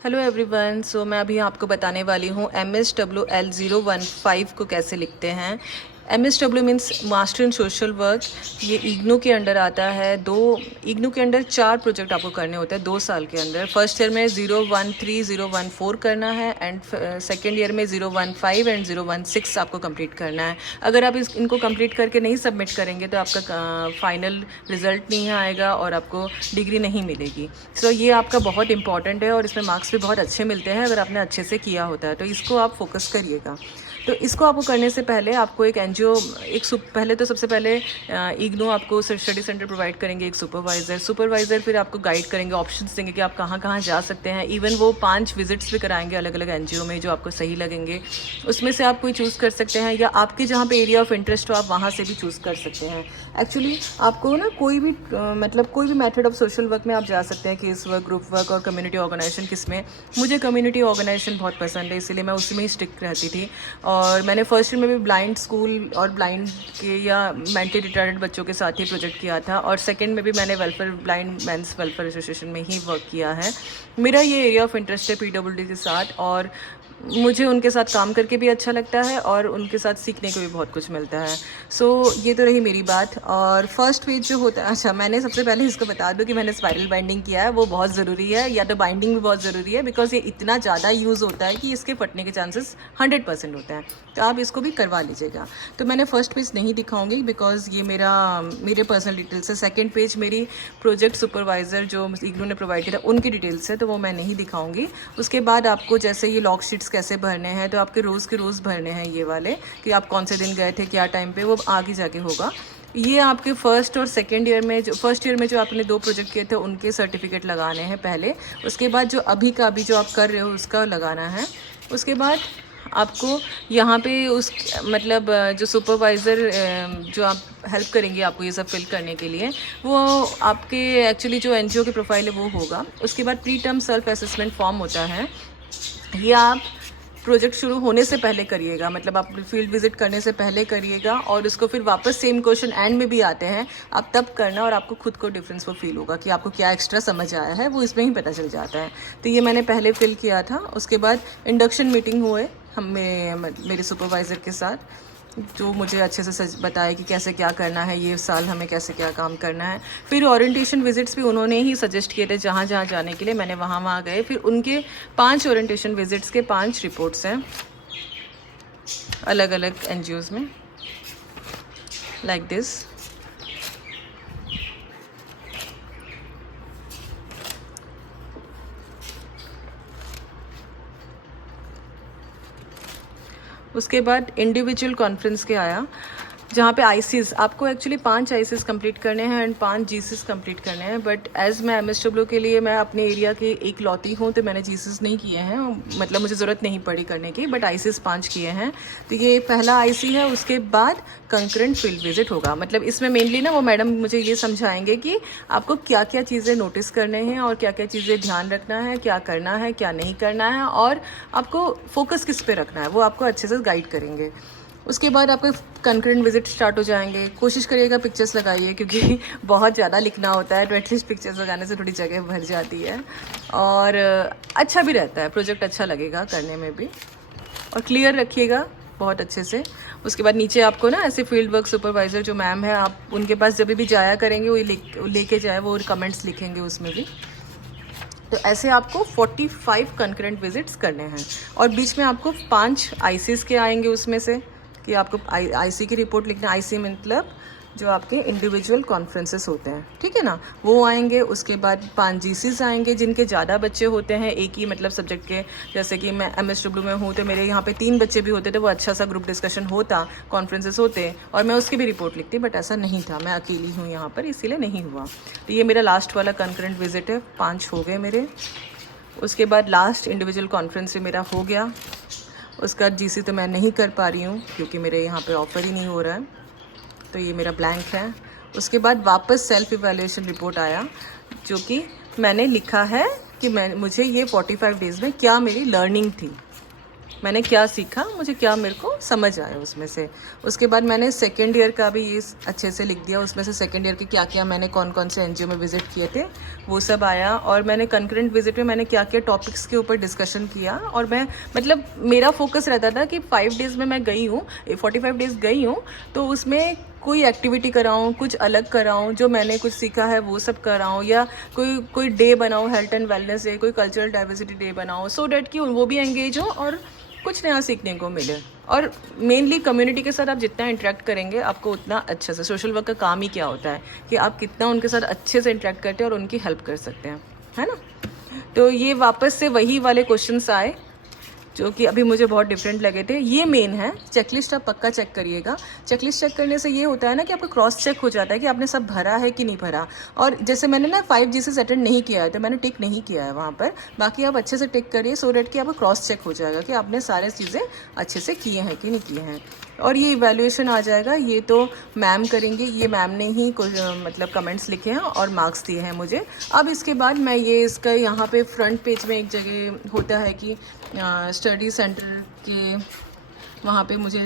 Hello everyone. मैं अभी आपको बताने वाली हूँ MSWL015 को कैसे लिखते हैं। MSW means master in social work. ये इग्नू के अंडर आता है। इग्नू के अंडर 4 प्रोजेक्ट आपको करने होते हैं 2 साल के अंदर। फर्स्ट ईयर में 013 014 करना है एंड सेकेंड ईयर में 015 एंड 016 आपको कंप्लीट करना है। अगर आप इनको कंप्लीट करके नहीं सबमिट करेंगे तो आपका फाइनल रिजल्ट नहीं आएगा और आपको डिग्री नहीं मिलेगी। ये आपका बहुत इंपॉर्टेंट है और इसमें मार्क्स भी बहुत अच्छे मिलते हैं अगर आपने अच्छे से किया होता है, तो इसको आप फोकस करिएगा। तो इसको आपको करने से पहले आपको एक एनजीओ पहले तो सबसे पहले इग्नू आपको स्टडी सेंटर प्रोवाइड करेंगे, एक सुपरवाइज़र फिर आपको गाइड करेंगे, ऑप्शंस देंगे कि आप कहाँ कहाँ जा सकते हैं। इवन वो 5 विजिट्स भी कराएंगे अलग अलग एनजीओ में जो आपको सही लगेंगे। उसमें से आप कोई चूज़ कर सकते हैं या आपके जहाँ पे एरिया ऑफ इंटरेस्ट हो आप वहाँ से भी चूज़ कर सकते हैं। एक्चुअली आपको ना कोई भी मेथड ऑफ सोशल वर्क में आप जा सकते हैं, केस वर्क, ग्रुप वर्क और कम्युनिटी ऑर्गेनाइजेशन। किसमें मुझे कम्युनिटी ऑर्गेनाइजेशन बहुत पसंद है, इसीलिए मैं उसी में ही स्टिक रहती थी। और मैंने फर्स्ट ईयर में भी ब्लाइंड स्कूल और ब्लाइंड के या मेंटली रिटार्डेड बच्चों के साथ ही प्रोजेक्ट किया था, और सेकंड में भी मैंने ब्लाइंड मेंस वेलफेयर एसोसिएशन में ही वर्क किया है। मेरा ये एरिया ऑफ इंटरेस्ट है PWD के साथ, और मुझे उनके साथ काम करके भी अच्छा लगता है और उनके साथ सीखने को भी बहुत कुछ मिलता है। ये तो रही मेरी बात। और फर्स्ट पेज जो होता है, अच्छा मैंने सबसे पहले इसको बता दूं कि मैंने स्पाइरल बाइंडिंग किया है, वो बहुत ज़रूरी है, या तो बाइंडिंग भी बहुत ज़रूरी है बिकॉज ये इतना ज़्यादा यूज़ होता है कि इसके फटने के चांसेस 100% होते हैं, तो आप इसको भी करवा लीजिएगा। तो मैंने फर्स्ट पेज नहीं दिखाऊंगी बिकॉज ये मेरे पर्सनल डिटेल्स है। सेकेंड पेज मेरी प्रोजेक्ट सुपरवाइज़र जो इग्नू ने प्रोवाइड किया था उनकी डिटेल्स है, तो वो मैं नहीं दिखाऊंगी। उसके बाद आपको जैसे ये लॉग शीट्स कैसे भरने हैं, तो आपके रोज़ के रोज़ भरने हैं ये वाले, कि आप कौन से दिन गए थे, क्या टाइम पे, वो आगे जाके होगा। ये आपके फर्स्ट और सेकेंड ईयर में फर्स्ट ईयर में जो आपने 2 प्रोजेक्ट किए थे उनके सर्टिफिकेट लगाने हैं पहले। उसके बाद जो अभी जो आप कर रहे हो उसका लगाना है। उसके बाद आपको यहाँ पे जो सुपरवाइज़र जो आप हेल्प करेंगे आपको ये सब फिल करने के लिए, वो आपके एक्चुअली जो एनजीओ की प्रोफाइल है वो होगा। उसके बाद pre term self assessment form होता है, ये आप प्रोजेक्ट शुरू होने से पहले करिएगा, मतलब आप फील्ड विजिट करने से पहले करिएगा, और उसको फिर वापस सेम क्वेश्चन एंड में भी आते हैं, आप तब करना, और आपको खुद को डिफरेंस वो फील होगा कि आपको क्या एक्स्ट्रा समझ आया है, वो इसमें ही पता चल जाता है। तो ये मैंने पहले फिल किया था। उसके बाद इंडक्शन मीटिंग हुए मेरे सुपरवाइज़र के साथ, जो मुझे अच्छे से बताया कि कैसे क्या करना है, ये साल हमें कैसे क्या काम करना है। फिर ओरिएंटेशन विजिट्स भी उन्होंने ही सजेस्ट किए थे, जहाँ जहाँ जाने के लिए मैंने वहाँ गए। फिर उनके 5 ओरिएंटेशन विजिट्स के 5 रिपोर्ट्स हैं अलग अलग एनजीओज़ में, लाइक दिस। उसके बाद इंडिविजुअल कॉन्फ्रेंस के आया, जहाँ पे आईसीस आपको एक्चुअली 5 आईसीस कंप्लीट करने हैं एंड 5 जीसीस कंप्लीट करने हैं। बट एज़ मैं MSW के लिए मैं अपने एरिया के एक लौती हूँ, तो मैंने जीसीस नहीं किए हैं, मतलब मुझे ज़रूरत नहीं पड़ी करने की, बट आईसीस 5 किए हैं। तो ये पहला आईसी है। उसके बाद कंकरेंट फील्ड विजिट होगा, मतलब इसमें मेनली ना वो मैडम मुझे ये समझाएंगे कि आपको क्या क्या चीज़ें नोटिस करने हैं और क्या क्या चीज़ें ध्यान रखना है, क्या करना है क्या नहीं करना है, और आपको फोकस किस पे रखना है, वो आपको अच्छे से गाइड करेंगे। उसके बाद आपके कंकरेंट विजिट स्टार्ट हो जाएंगे। कोशिश करिएगा पिक्चर्स लगाइए, क्योंकि बहुत ज़्यादा लिखना होता है, तो एटलीस्ट पिक्चर्स लगाने से थोड़ी जगह भर जाती है, और अच्छा भी रहता है, प्रोजेक्ट अच्छा लगेगा करने में भी। और क्लियर रखिएगा बहुत अच्छे से। उसके बाद नीचे आपको ना ऐसे फील्ड वर्क सुपरवाइज़र जो मैम है, आप उनके पास जब भी जाया करेंगे वो लेके जाए, वो कमेंट्स लिखेंगे उसमें भी। तो ऐसे आपको 45 कंकरेंट विजिट्स करने हैं, और बीच में आपको 5 आईसीस के आएंगे, उसमें से कि आपको आईसी की रिपोर्ट लिखना है। आईसी मतलब जो आपके इंडिविजुअल कॉन्फ्रेंसेस होते हैं, ठीक है ना, वो आएंगे। उसके बाद 5 जीसीस आएंगे, जिनके ज़्यादा बच्चे होते हैं एक ही मतलब सब्जेक्ट के। जैसे कि मैं MSW में हूँ, तो मेरे यहाँ पे 3 बच्चे भी होते थे, वो अच्छा सा ग्रुप डिस्कशन होता, कॉन्फ्रेंसेस होते, और मैं उसकी भी रिपोर्ट लिखती, बट ऐसा नहीं था, मैं अकेली हूँ यहाँ पर, इसीलिए नहीं हुआ। तो ये मेरा लास्ट वाला कंकरेंट विजिट है, 5 हो गए मेरे। उसके बाद लास्ट इंडिविजुअल कॉन्फ्रेंस भी मेरा हो गया। उसका जीसी तो मैं नहीं कर पा रही हूँ क्योंकि मेरे यहाँ पे ऑफ़र ही नहीं हो रहा है, तो ये मेरा ब्लैंक है। उसके बाद वापस सेल्फ इवैल्यूएशन रिपोर्ट आया, जो कि मैंने लिखा है कि मुझे ये 45 डेज़ में क्या मेरी लर्निंग थी, मैंने क्या सीखा, मुझे क्या मेरे को समझ आया उसमें से। उसके बाद मैंने सेकेंड ईयर का भी ये अच्छे से लिख दिया, उसमें से सेकेंड ईयर के क्या क्या मैंने कौन कौन से एनजीओ में विज़िट किए थे वो सब आया। और मैंने कंकरेंट विजिट में मैंने क्या क्या टॉपिक्स के ऊपर डिस्कशन किया। और मैं मतलब मेरा फोकस रहता था कि 5 डेज़ में मैं गई हूँ, 45 डेज़ गई हूँ, तो उसमें कोई एक्टिविटी कराऊँ, कुछ अलग कराऊँ, जो मैंने कुछ सीखा है वो सब कराऊँ, या कोई डे बनाऊँ, हेल्थ एंड वेलनेस डे, कोई कल्चरल डाइवर्सिटी डे बनाऊँ, सो डैट कि वो भी एंगेज हो और कुछ नया सीखने को मिले। और मेनली कम्युनिटी के साथ आप जितना इंटरेक्ट करेंगे आपको उतना अच्छा से, सोशल वर्क का काम ही क्या होता है कि आप कितना उनके साथ अच्छे से इंटरेक्ट करते हैं और उनकी हेल्प कर सकते हैं, है ना। तो ये वापस से वही वाले क्वेश्चंस आए जो कि अभी मुझे बहुत डिफरेंट लगे थे। ये मेन है, चेकलिस्ट आप पक्का चेक करिएगा। चेकलिस्ट चेक करने से ये होता है ना कि आपका क्रॉस चेक हो जाता है कि आपने सब भरा है कि नहीं भरा। और जैसे मैंने ना 5 जीसेस अटेंड नहीं किया है तो मैंने टिक नहीं किया है वहाँ पर, बाकी आप अच्छे से टिक करिए सो डैट कि आपका क्रॉस चेक हो जाएगा कि आपने सारे चीज़ें अच्छे से किए हैं कि नहीं किए हैं। और ये इवैल्यूएशन आ जाएगा, ये तो मैम करेंगे, ये मैम ने ही कुछ मतलब कमेंट्स लिखे हैं और मार्क्स दिए हैं मुझे। अब इसके बाद मैं ये इसका यहाँ पे फ्रंट पेज में एक जगह होता है कि स्टडी सेंटर के वहाँ पे मुझे